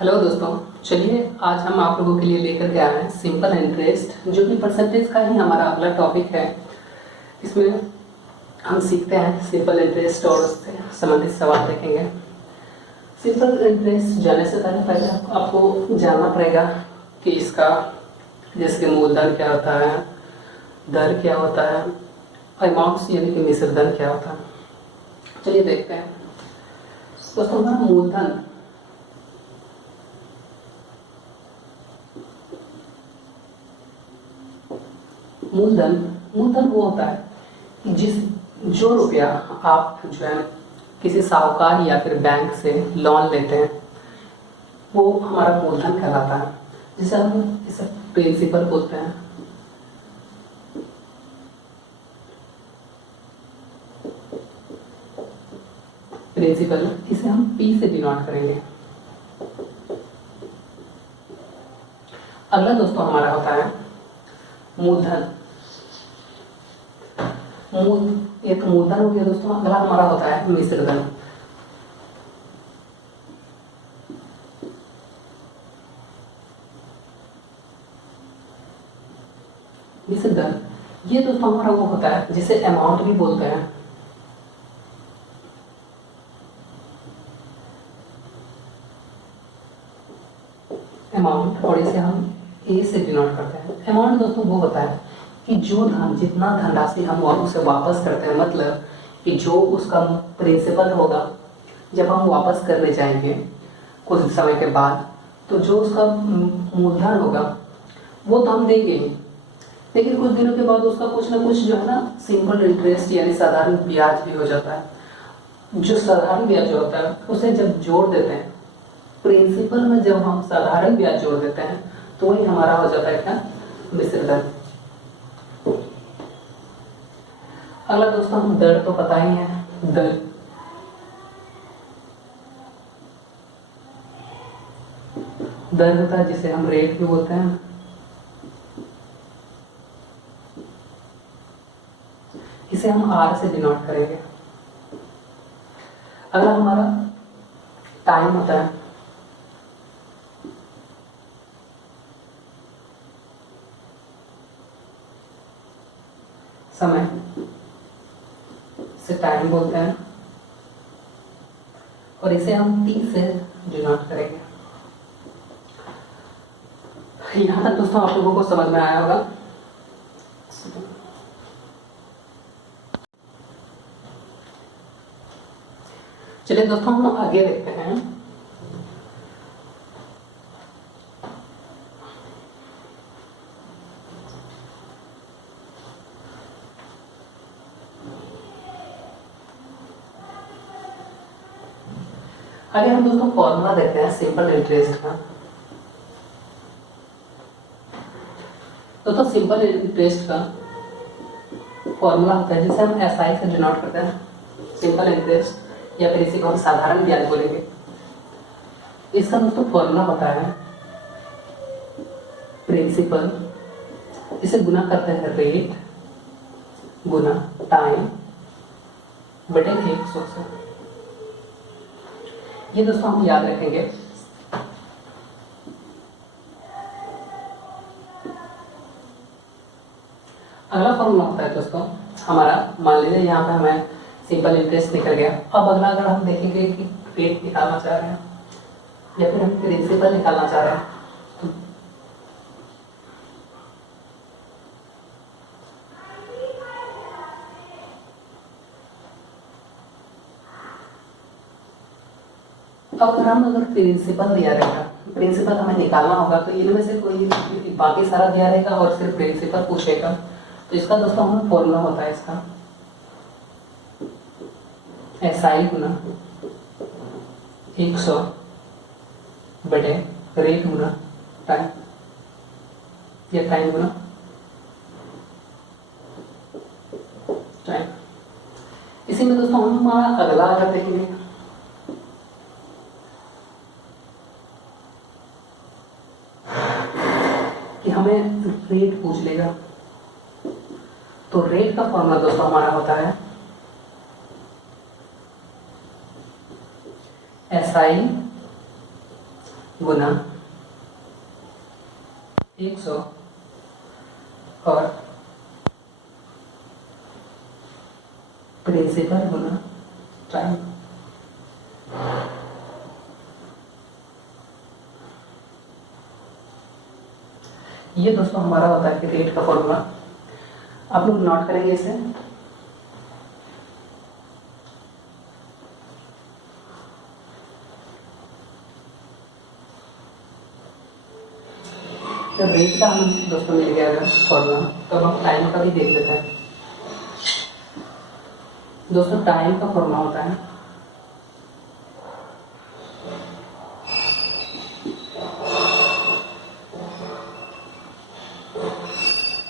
Hello दोस्तों, चलिए आज हम आप लोगों के लिए लेकर के आए हैं सिंपल इंटरेस्ट, जो कि परसेंटेज का ही हमारा अगला टॉपिक है। इसमें हम सीखते हैं सिंपल इंटरेस्ट और उससे संबंधित सवाल देखेंगे। सिंपल इंटरेस्ट जाने से पहले आपको जानना पड़ेगा कि इसका जैसे कि मूलधन क्या होता है, दर क्या होता है, अमाउंट्स यानी कि मिश्र धन क्या होता है। चलिए देखते हैं दोस्तों। हमारा मूलधन मूलधन वो होता है कि जो रुपया आप जो है किसी साहूकार या फिर बैंक से लोन लेते हैं, वो हमारा मूलधन कहलाता है, जिसे हम इसे प्रिंसिपल बोलते हैं। प्रिंसिपल इसे हम पी से डिनोट करेंगे। अगला दोस्तों हमारा होता है मूलधन। एक मूलधन हो गया दोस्तों। अगला हमारा होता है मिश्र धन। मिश्र धन ये दोस्तों हमारा वो होता है जिसे अमाउंट भी बोलते हैं। अमाउंट, और इसे हम ए से डिनोट करते हैं। अमाउंट दोस्तों वो होता है कि जो धन, जितना धनराशि हम उसे वापस करते हैं, मतलब कि जो उसका प्रिंसिपल होगा जब हम वापस करने जाएंगे कुछ समय के बाद, तो जो उसका मूलधन होगा वो तो हम देंगे ही, लेकिन कुछ दिनों के बाद उसका कुछ ना कुछ जो है ना सिंपल इंटरेस्ट यानी साधारण ब्याज भी हो जाता है। जो साधारण ब्याज होता है उसे जब जोड़ देते हैं प्रिंसिपल में, जब हम साधारण ब्याज जोड़ देते हैं तो वही हमारा हो जाता है क्या, मिश्र धन। अगला दोस्तों हम दर तो पता ही है। दर होता है जिसे हम रेट भी बोलते हैं। इसे हम आर से डिनोट करेंगे। अगला हमारा टाइम होता है। समय से टाइम बोलते हैं, और इसे हम टी से डिनोट करेंगे। यहां तक दोस्तों आप लोगों को समझ में आया होगा। चलिए दोस्तों हम आगे देखते हैं। आगे हम दोस्तों फॉर्मूला देखते हैं सिंपल इंटरेस्ट का। दोस्तों सिंपल इंटरेस्ट का फॉर्मूला होता है जिसे हम एसआई से डिनोट करते हैं, सिंपल इंटरेस्ट, या फिर इसी को हम साधारण ब्याज बोलेंगे। इसका दोस्तों फॉर्मूला होता है प्रिंसिपल, इसे गुना करते हैं रेट गुना टाइम बटे 100 से। ये दोस्तों हम याद रखेंगे। अगला फॉर्मूला होता है दोस्तों हमारा, मान लीजिए यहाँ पे हमें सिंपल इंटरेस्ट निकल गया। अब अगला अगर हम देखेंगे कि रेट निकालना चाह रहे हैं या फिर हम प्रिंसिपल निकालना चाह रहे हैं, तो अब अगर प्रिंसिपल दिया रहेगा, प्रिंसिपल हमें निकालना होगा, तो इनमें से कोई बाकी सारा दिया रहेगा और सिर्फ प्रिंसिपल पूछेगा। तो इसका दोस्तों हमें फॉर्मूला होता है इसका एसआई गुना 100 बटे रेट गुना टाइम, या टाइम गुना टाइम। इसी में दोस्तों हम हमारा अगला अगर देखेंगे कि हमें रेट पूछ लेगा, तो रेट का फॉर्मूला दोस्तों हमारा होता है एसआई गुना 100 और प्रिंसिपल गुना टाइम। ये दोस्तों हमारा होता है कि रेट का फॉर्मूला। आप लोग नोट करेंगे इसे। तो रेट का हम दोस्तों मिल गया अगर फॉर्मूला, तो अब हम टाइम का भी देख लेते हैं। दोस्तों टाइम का फॉर्मूला होता है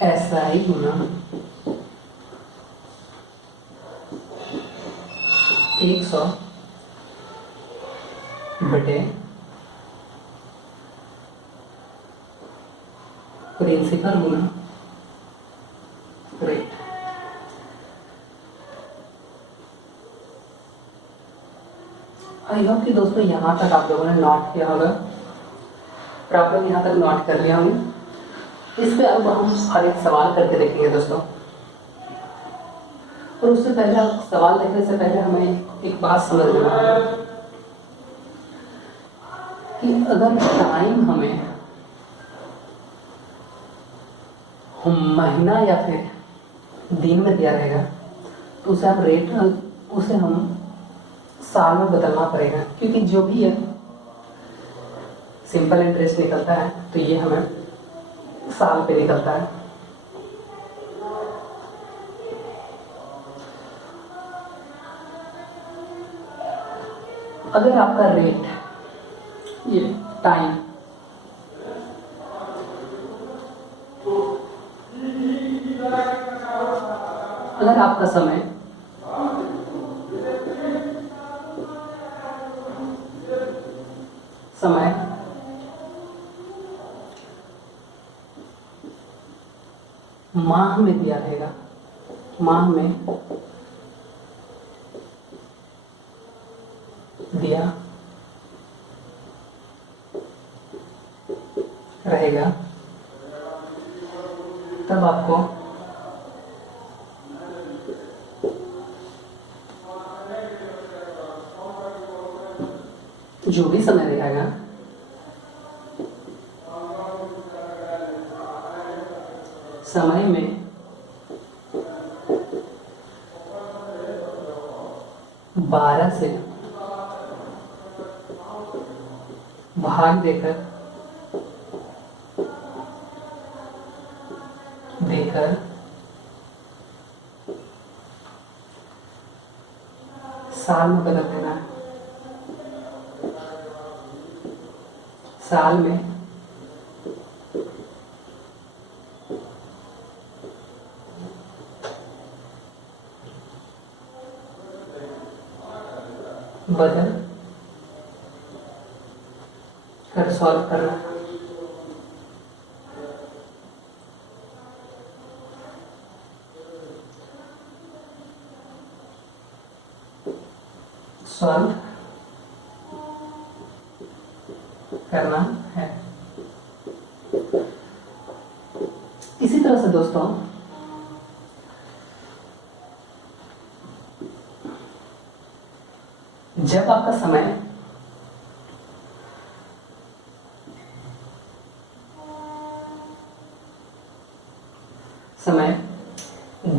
SI गुना 100 बटे प्रिंसिपल गुना रेट। आई होप कि दोस्तों यहाँ तक आप लोगों ने नोट किया होगा और आप लोग यहाँ तक नोट कर लिया होंगे। इस पे अब हम हर एक सवाल करके देखेंगे दोस्तों। और उससे पहले सवाल देखने से पहले हमें एक बात समझ लेना कि अगर टाइम हमें महीना या फिर दिन में दिया रहेगा तो उसे हम रेट उसे हम साल में बदलना पड़ेगा, क्योंकि जो भी है सिंपल इंटरेस्ट निकलता है तो ये हमें साल पे निकलता है। अगर आपका रेट ये टाइम अगर आपका समय माह में दिया रहेगा, माह में दिया रहेगा, तब आपको जो भी समय रहेगा समय में बारह से भाग देकर साल में बदल देना है। साल में बदल कर सॉल्व करना है। सॉल्व करना है। इसी तरह से दोस्तों जब आपका समय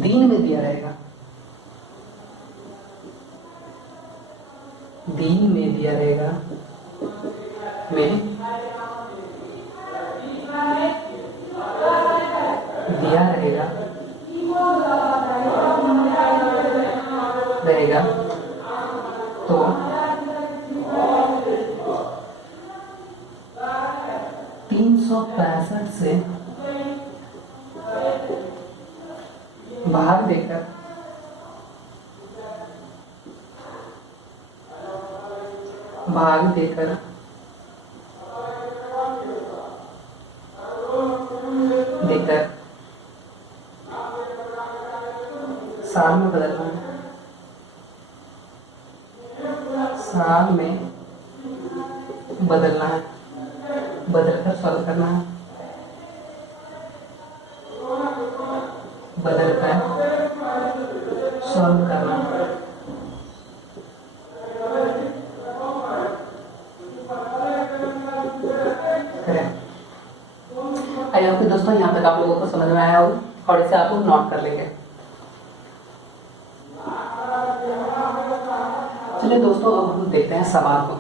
दिन में दिया रहेगा, दिन में दिया रहेगा में दिया रहेगा तो 365 से भाग देकर साल में बदलना है। साल में बदलना है। बदल कर सॉल्व करना है, बदल कर सॉल्व करना। आई होप कि दोस्तों यहाँ तक आप लोगों को समझ में आया हो और इसे आप लोग नोट कर लेंगे। चलिए दोस्तों अब हम देखते हैं सवाल को।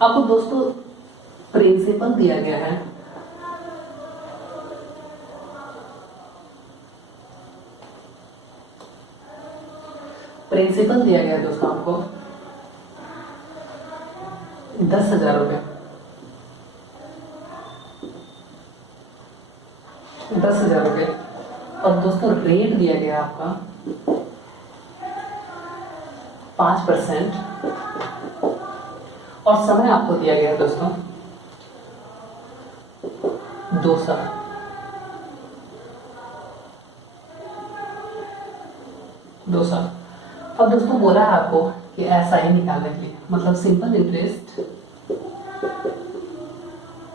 आपको दोस्तों प्रिंसिपल दिया गया है, प्रिंसिपल दिया गया है दोस्तों आपको 10,000 रुपये, 10,000 रुपये। और दोस्तों रेट दिया गया है आपका 5%। और समय आपको दिया गया है दोस्तों 2 साल। अब दोस्तों बोला है आपको कि ऐसा ही निकालने के लिए, मतलब सिंपल इंटरेस्ट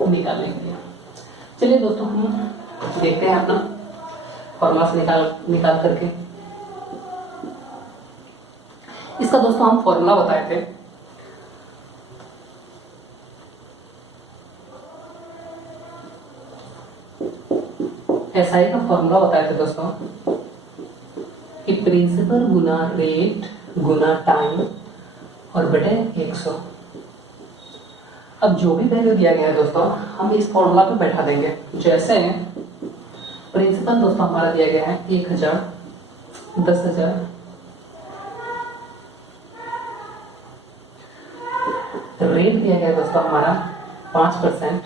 निकालने के लिए। चलिए दोस्तों हम देखते हैं अपना फॉर्मूला से निकाल करके। इसका दोस्तों हम फॉर्मूला बताए थे, एसआई का फॉर्मूला बताए थे दोस्तों कि प्रिंसिपल गुना रेट गुना टाइम और बटे 100। अब जो भी वैल्यू दिया गया है दोस्तों हम इस फॉर्मूला पे बैठा देंगे। जैसे प्रिंसिपल दोस्तों हमारा दिया गया है 1,000, 10,000, रेट दिया गया है दोस्तों हमारा 5%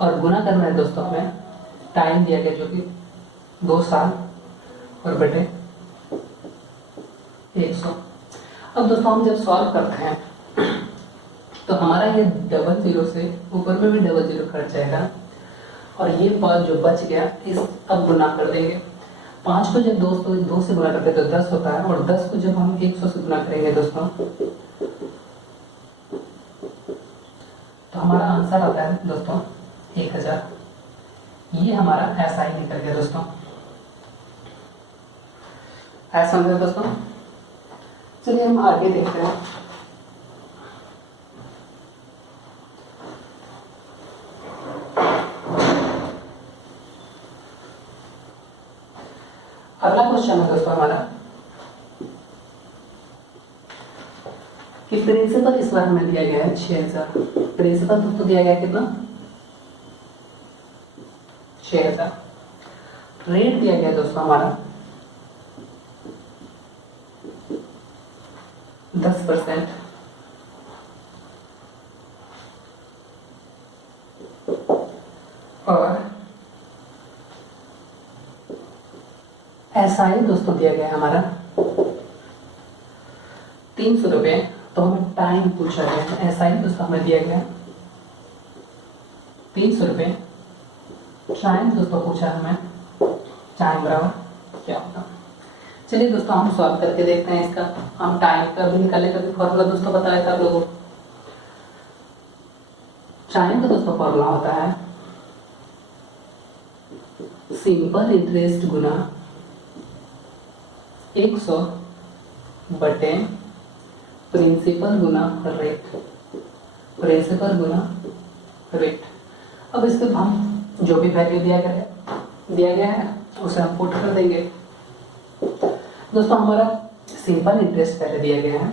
और गुना करना है दोस्तों हमें टाइम दिया गया जो कि 2 साल और बटे 100। अब दोस्तों हम जब सॉल्व करते हैं तो हमारा ये 00 से ऊपर में भी 00 कट जाएगा और ये 5 जो बच गया इस अब गुना कर देंगे। 5 को जब 2 से गुना करते हैं तो 10 होता है और 10 को जब हम 100 से गुना करेंगे दोस्तों तो हमारा आंसर आता है दोस्तों 1,000। ये हमारा ऐसा ही निकल गया दोस्तों। ऐसा समझे दोस्तों। चलिए हम आगे देखते हैं। अगला क्वेश्चन है दोस्तों हमारा कि प्रिंसिपल इस बार हमें दिया गया है 6,000। प्रिंसिपल दोस्तों दिया गया कितना 6,000। रेट दिया गया दोस्तों हमारा 10% और एसआई दोस्तों दिया गया है हमारा 300 रुपये। तो हमें टाइम पूछा गया है, एसआई दोस्तों हमें दिया गया 300 रुपये। टाइम दोस्तों पूछा हमें, टाइम बराबर क्या होगा। चलिए दोस्तों हम सॉल्व करके देखते हैं इसका। हम टाइम का भी निकालने का भी फॉर्मूला दोस्तों बताया था आप लोगों को। टाइम का दोस्तों फॉर्मूला होता है सिंपल इंटरेस्ट गुना 100 बटे प्रिंसिपल गुना रेट, प्रिंसिपल गुना रेट। अब इस पे हम जो भी वैल्यू दिया गया है उसे हम पुट कर देंगे। दोस्तों हमारा सिंपल इंटरेस्ट पहले दिया गया है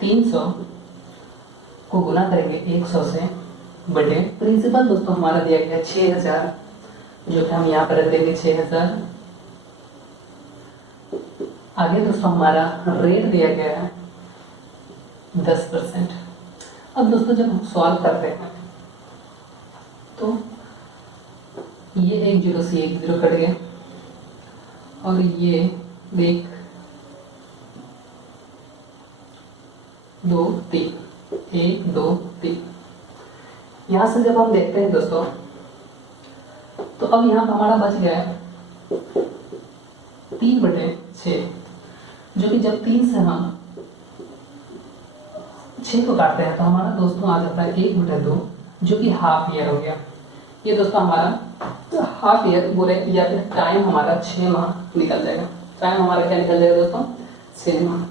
300 को गुना करेंगे 100 से बटे प्रिंसिपल दोस्तों हमारा दिया गया 6,000 जो कि हम यहाँ पर रख देंगे 6,000। आगे दोस्तों हमारा रेट दिया गया है 10%। अब दोस्तों जब हम सॉल्व करते हैं तो ये 1 0 से 1 0 कट गया और ये 1 2 3 1 2 3। यहां से जब हम देखते हैं दोस्तों, तो अब यहाँ पर हमारा बच गया है 3/6, जो कि जब 3 से हम 6 को काटते हैं तो हमारा दोस्तों आ जाता है 1/2, जो कि हाफ ईयर हो गया। ये दोस्तों हमारा हाफ ईयर बोले या फिर टाइम हमारा 6 माह निकल जाएगा। टाइम हमारा क्या निकल जाएगा दोस्तों? 6 माह।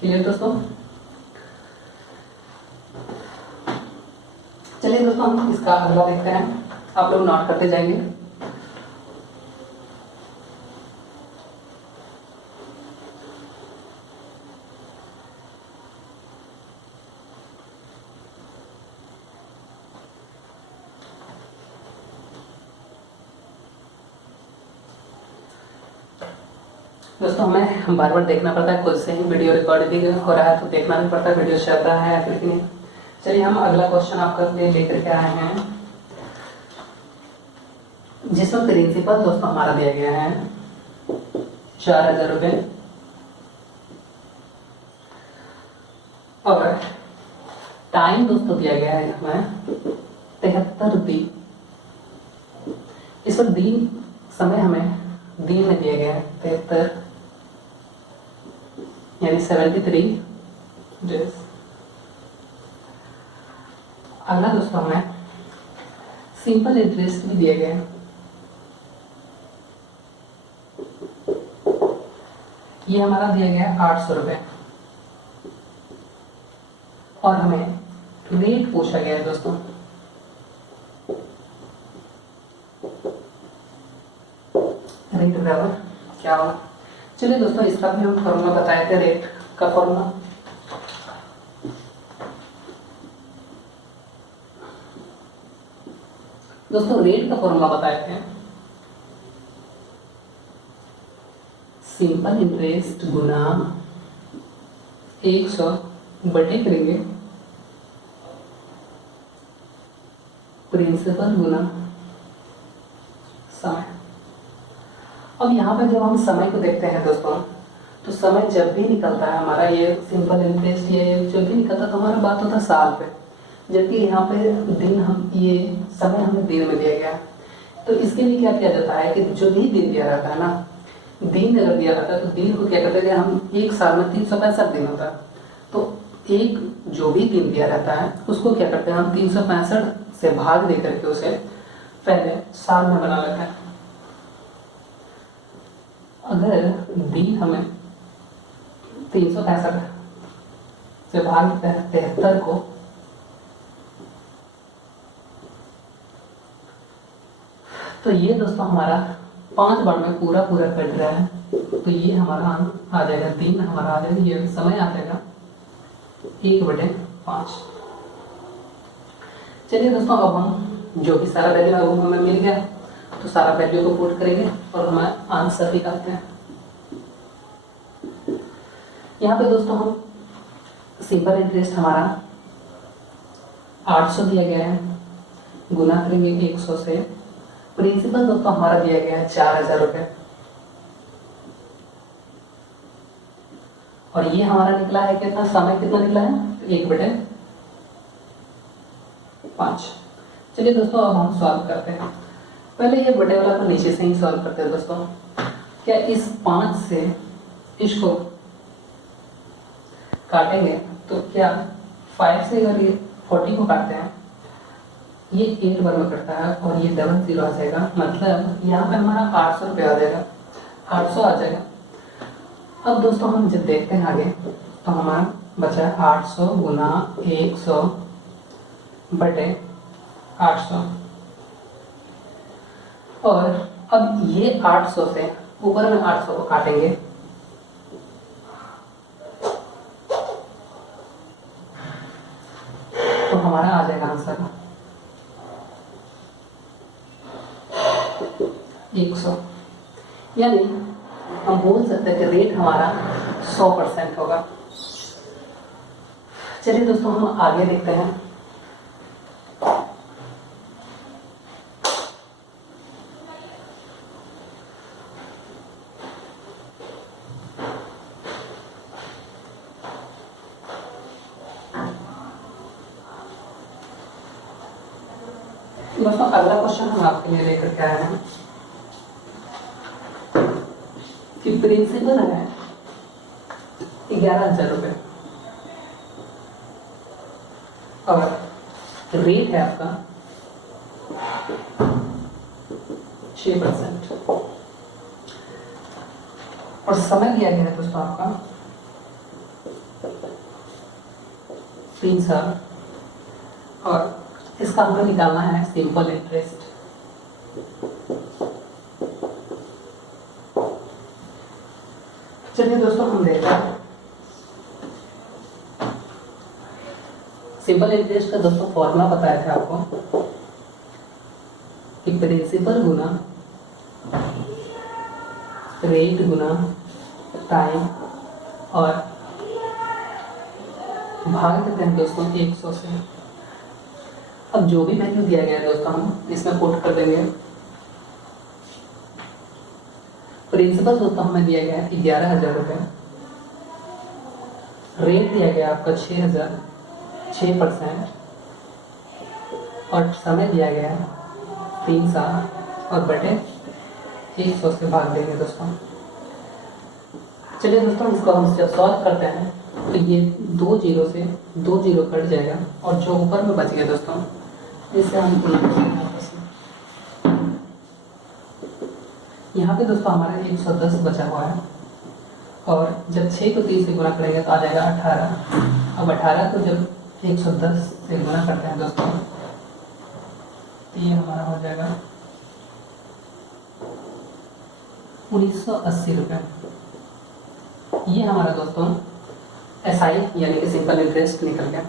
क्लियर दोस्तों? चलिए दोस्तों हम इसका अगला देखते हैं, आप लोग नोट करते जाएंगे। दोस्तों हमें बार बार देखना पड़ता है, खुद से ही वीडियो रिकॉर्ड भी हो रहा है तो देखना भी पड़ता है वीडियो चल रहा है या फिर नहीं। चलिए हम अगला क्वेश्चन आपके लिए लेकर के आए हैं, जिसमें प्रिंसिपल दोस्तों हमारा दिया गया है 4000 रुपये और टाइम दोस्तों दिया गया है हमें 73 दिन। इस पर दिन समय हमें दिन में दिया गया है 73 यानी 73 डेज। अगला दोस्तों हमें सिंपल इंटरेस्ट भी दिया गया है। ये हमारा दिया गया है 800 रुपये और हमें रेट पूछा गया है दोस्तों। रेट बराबर क्या होगा? चलिए दोस्तों इसका भी हम फॉर्मूला बताए थे, रेट का फॉर्मूला। दोस्तों रेट का फॉर्मूला बताए थे सिंपल इंटरेस्ट गुना 100 बटे करेंगे प्रिंसिपल गुना समय। अब यहाँ पर जब हम समय को देखते हैं दोस्तों, तो समय जब भी निकलता है हमारा, ये सिंपल इंटरेस्ट ये जब भी निकलता है तो हमारा बात होता है साल पे, जबकि यहाँ पे दिन हम ये समय हमें दिन में दिया गया है। तो इसके लिए क्या किया जाता है कि जो भी दिन दिया रहता है ना, दिन अगर दिया रहता है तो दिन को क्या कहते हैं, हम एक साल में 365 दिन होता है, तो एक जो भी दिन दिया रहता है उसको क्या करते हैं हम 365 से भाग दे करके उसे पहले साल में बना लेते हैं। अगर दिन हमें 365 से भाग देते हैं 73 को, तो ये दोस्तों हमारा 5 बार में पूरा पूरा कट रहा है, तो ये हमारा आ जाएगा, दिन हमारा आ जाएगा, ये समय आ जाएगा 1/5। चलिए दोस्तों अब हम जो भी सारा वैल्यू है वो हमें मिल गया, तो सारा वैल्यू को पुट करेंगे और हमें आंसर निकालते हैं। यहाँ पे दोस्तों हम सिंपल इंटरेस्ट हमारा 800 दिया गया है, गुना करेंगे 100 से। प्रिंसिपल दोस्तों हमारा दिया गया है 4000 रुपये और ये हमारा निकला है कितना, समय कितना निकला है 1/5। चलिए दोस्तों अब हम सॉल्व करते हैं। पहले ये बड़े वाला को नीचे से ही सॉल्व करते हैं दोस्तों। क्या इस 5 से इसको काटेंगे तो क्या 5 से अगर ये 40 को काटते हैं, ये 8 बार में कटता है और ये डबल 0 आ जाएगा, मतलब यहाँ पे हमारा 800 रुपये आ जाएगा, 800 आ जाएगा। अब दोस्तों हम जब देखते हैं आगे तो हमारा बचा है 800 गुना 100 बटे 800 और अब ये 800 से ऊपर में 800 को काटेंगे तो हमारा आ जाएगा आंसर 100, यानी हम बोल सकते हैं कि रेट हमारा 100% होगा। चलिए दोस्तों हम आगे देखते हैं। दोस्तों अगला क्वेश्चन हम आपके लिए लेकर के आए हैं कि प्रिंसिपल है 11,000 रुपये और रेट है आपका 6% और समय दिया गया है दोस्तों आपका 3 साल और इसका हमको निकालना है सिंपल इंटरेस्ट। चलिए दोस्तों हम देखते हैं सिंपल इंटरेस्ट का दोस्तों फॉर्मूला बताया था आपको कि प्रिंसिपल गुना रेट गुना टाइम और भाग देते हैं दोस्तों 100 से। अब जो भी वैल्यू दिया गया है दोस्तों हम इसमें पुट कर देंगे। प्रिंसिपल दोस्तों हमें दिया गया है 11,000 रुपये, रेट दिया गया आपका 6% और समय दिया गया है 3 साल और बटे 100 से भाग देंगे दोस्तों। चलिए दोस्तों इसको हम जब सॉल्व करते हैं तो ये 2 जीरो से 2 जीरो कट जाएगा और जो ऊपर में बच गया दोस्तों इससे हम गुना करेंगे आपस में। यहाँ पे दोस्तों हमारा 110 बचा हुआ है और जब 6 को 30 से गुना करेंगे तो आ जाएगा 18। अब 18 को जब 110 से गुना करते हैं दोस्तों तो ये हमारा हो जाएगा 1980 रुपये। ये हमारा दोस्तों एसआई यानी कि सिंपल इंटरेस्ट निकल गया।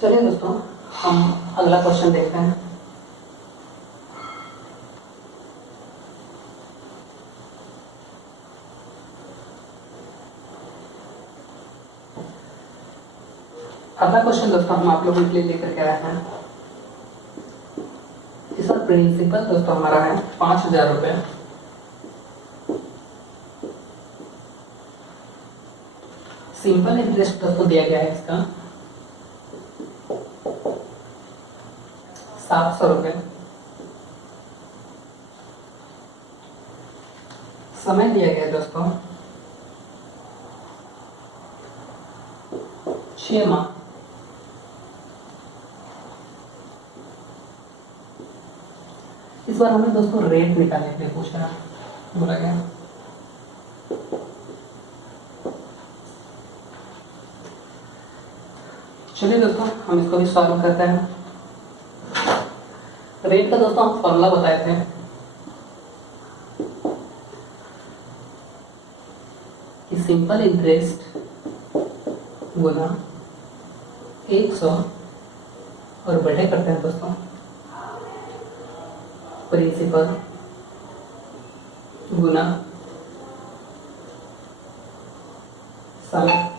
चलिए दोस्तों हम अगला क्वेश्चन देखते हैं। अगला क्वेश्चन दोस्तों हम आप लोगों के लिए लेकर के आए हैं। इसका प्रिंसिपल दोस्तों हमारा है 5,000 रुपये, सिंपल इंटरेस्ट दोस्तों दिया गया है इसका 700 रुपये, समय दिया गया है दोस्तों 6 माह। इस बार हमें दोस्तों रेट निकालने के लिए पूछा बोला गया। चलिए दोस्तों हम इसको भी सॉल्व करते हैं। रेट का दोस्तों हम फॉर्मूला बताए थे कि सिंपल इंटरेस्ट गुना 100 और बटे करते हैं दोस्तों प्रिंसिपल गुना समय।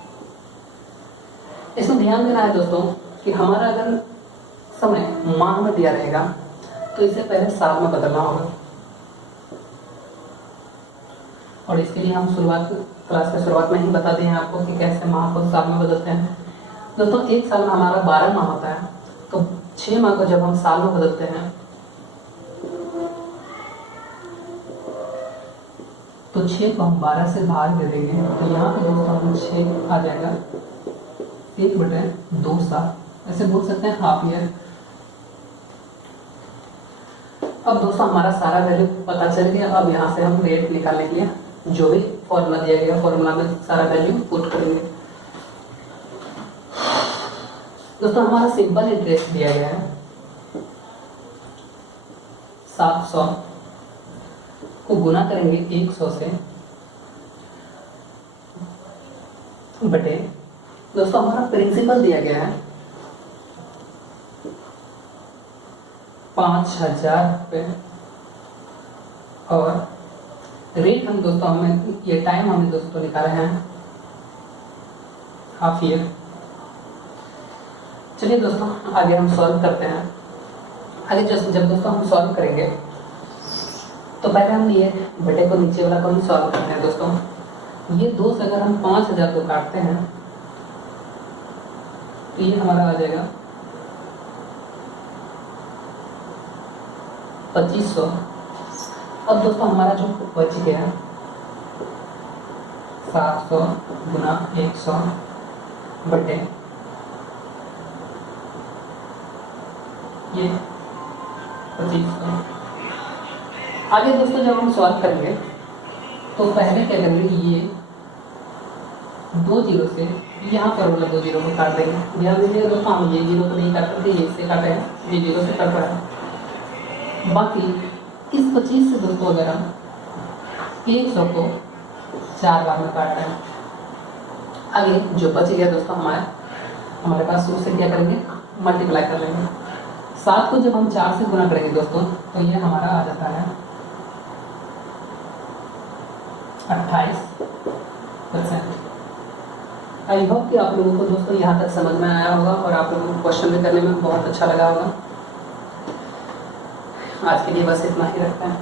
इसमें ध्यान देना है दोस्तों कि हमारा अगर समय माह में दिया रहेगा तो इसे पहले साल में बदलना होगा और इसके लिए हम क्लास के शुरुआत में ही बता दिए हैं आपको कि कैसे माह को साल में बदलते हैं। दोस्तों एक साल में हमारा 12 माह होता है तो 6 माह को जब हम साल में बदलते हैं तो 6 को हम 12 से भाग दे देंगे तो यहाँ पे दोस्तों हम 6 आ जाएगा 1/2 साल, ऐसे बोल सकते हैं हाफ ईयर। अब दोस्तों हमारा सारा वैल्यू पता चल गया। अब यहाँ से हम रेट निकालने के लिए जो भी फॉर्मूला दिया गया फॉर्मूला में सारा वैल्यू पुट करेंगे। दोस्तों हमारा सिंपल इंटरेस्ट दिया गया है 700 को गुना करेंगे 100 से बटे दोस्तों हमारा प्रिंसिपल दिया गया है 5,000 रुपये और रेट हम दोस्तों हमें ये टाइम हमने दोस्तों निकाला है हाफ ईयर। चलिए दोस्तों आगे हम सॉल्व करते हैं। आगे जब दोस्तों हम सॉल्व करेंगे तो पहले हम ये बटे को नीचे वाला को हम सॉल्व करते हैं दोस्तों। ये 2 से अगर हम 5,000 को काटते हैं तो ये हमारा आ जाएगा 2500। अब दोस्तों हमारा जो बच गया 700 गुना 100 बटे ये 2500। आगे दोस्तों जब हम सॉल्व करेंगे तो पहले क्या करेंगे, ये 2 जीरो से यहाँ पर वाला 2 जीरो को काट देंगे। ध्यान दीजिए दोस्तों, हम ये जीरो को नहीं काट सकते, ये इससे काटे हैं, ये जीरो से कट रहा है। बाकी इस 25 से दोस्तों अगर हम 100 को 4 बार में काट रहे हैं, आगे जो बच गया दोस्तों हमारे पास उससे क्या करेंगे, मल्टीप्लाई कर लेंगे। 7 को जब हम 4 से गुना करेंगे दोस्तों तो ये हमारा आ जाता है 28%। आई होप कि आप लोगों को दोस्तों यहाँ तक समझ में आया होगा और आप लोगों को क्वेश्चन भी करने में बहुत अच्छा लगा होगा। आज के लिए बस इतना ही रखते हैं।